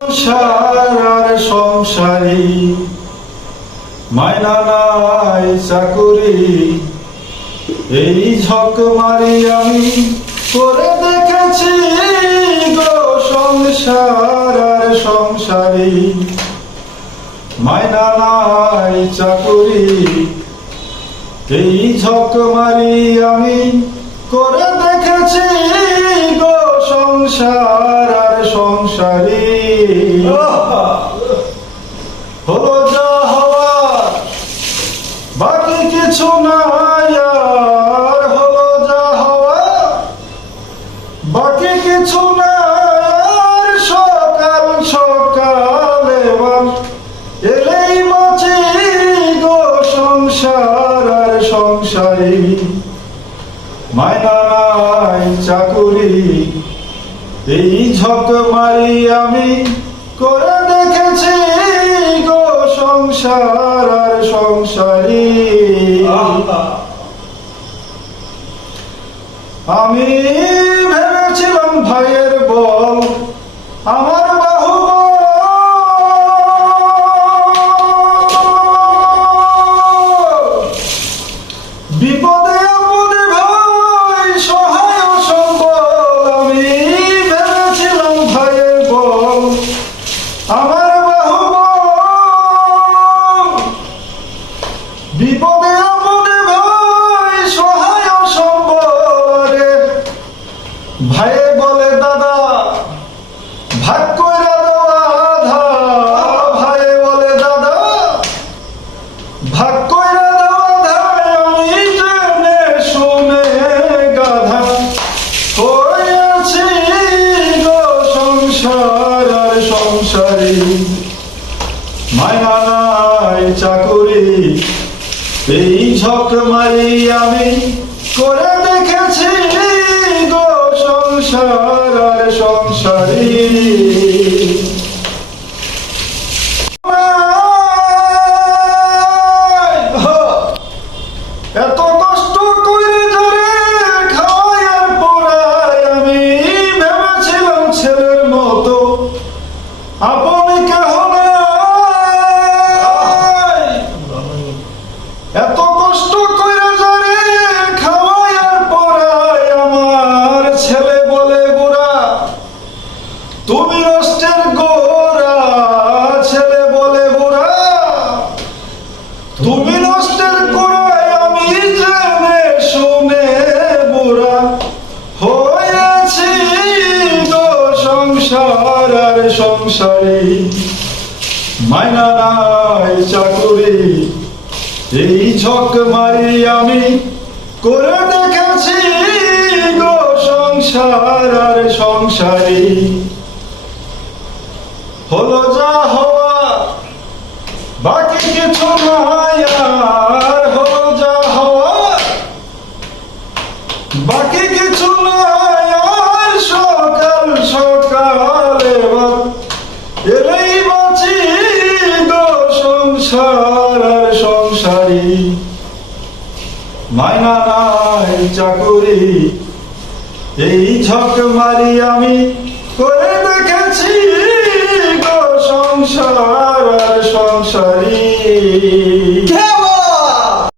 সংসার সংসারী। চাকুরি। এই ঝক মারি আমি করে দেখেছি গো সংসার আর সংসারী। মায়না নাই চাকুরি। এই ঝক মারি আমি করে দেখেছি সংসারী। হলো বাকি কিছু নাই আর। হলো যা হওয়া, বাকি কিছু নাই। আর সকাল সকাল এলেই বাঁচি গো সংসার সংসারী। মায়না নাই চাকুরি। এই ঝক মারি আমি করে দেখেছি গো সংসার আর সংসারী। আমি ভেবেছিলাম ভাইয়ের বল বিপদে আপদে ভাই, সহায় সম্বলে ভাইয়ে বলে, দাদা, ভাগ কইরা দেওয়া আধা। বলে, দাদা, ভাগ কইরা দেওয়া ধায় আমি গাধা হয়েছি গো সংসার সংসারী। মায়না নাই চাকুরি এই ঝক মারি আমি করে দেখেছি গো সংসার সংসারী। সংসার মাইনা নাই চাকরি। এই ঝক মারি আমি করে দেখেছি গো সংসার আর সংসারে। হলো যা হওয়া, বাকি কিছু নাই এলেই বাঁচি গো সংসার আর সংসারী। মায়না নাই চাকুরি এই ঝক মারি আমি করে